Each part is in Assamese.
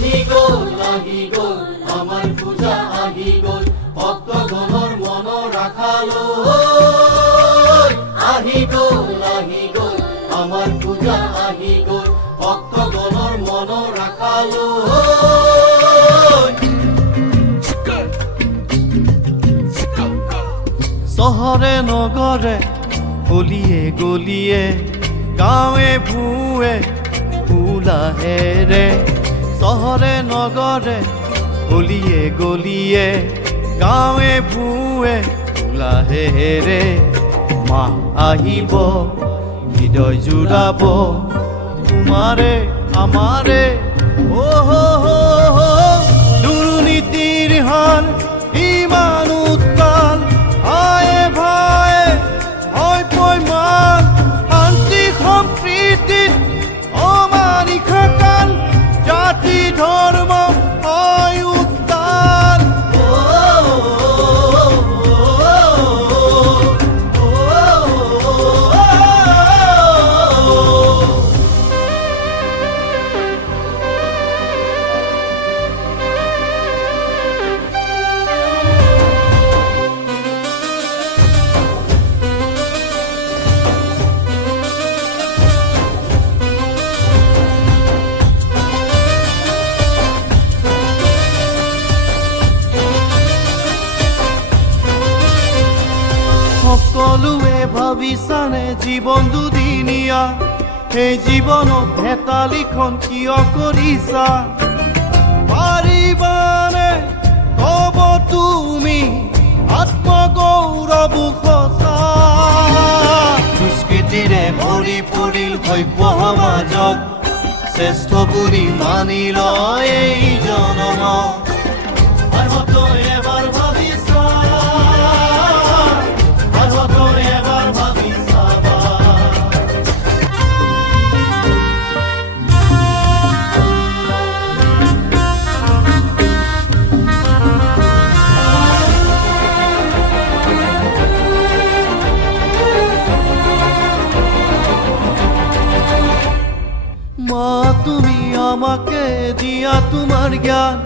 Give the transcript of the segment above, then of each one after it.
আহি গল আমার পূজা আহি গল ভক্তগণর মন রাখালো আহি গল আমার পূজা আহি গল ভক্তগণর মন রাখালো শহরে নগরে গলিয়ে গলিয়ে গাঁৱে ভুঁৱে ফুল আহে ৰে শহৰে নগৰে গলিয়ে গলিয়ে গাঁৱে ভুঁৱে ফুল আহে ৰে মা আহিব হৃদয় জুড়াব তোমারে আমারে ও হো হো হো দুর্নীতির হার ইমান উত্তাল আয়ে ভায়ে হয় পয়মান শান্তি সম্প্রীতিত অমানিশা কাল জাতি ধর্ম হয় উত্তাল সকলোৱে ভাবিছানে জীৱন দুদিনীয়া সেই জীৱনত ভেতালিখন কিয় কৰিছা পাৰিবানে ক'ব তুমি আত্মগৌৰৱ সঁচা দুষ্কৃতিৰে ভৰি পৰিল সভ্য সমাজক শ্ৰেষ্ঠ বুলি মানি লয় এই জনম এবাৰ ভাবিছা মা তুমি আমাকে দিয়া তোমাৰ জ্ঞান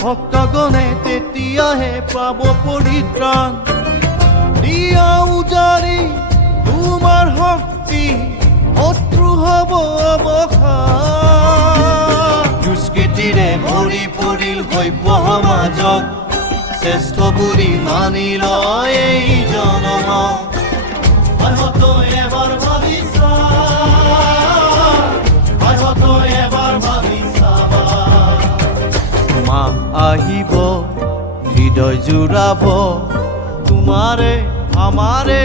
ভক্তগণে তেতিয়াহে পাব পৰিত্ৰাণ দিয়া উজাৰি তোমাৰ শক্তি শত্ৰু হ'ব অৱসান দুষ্কৃতিৰে ভৰি পৰিল সভ্য সমাজক শ্ৰেষ্ঠ বুলি মানি লয় এই জনম এবাৰ ভাবিছা এবাৰ ভাবিছা মা আহিব হৃদয় জুড়াব তোমাৰে আমাৰে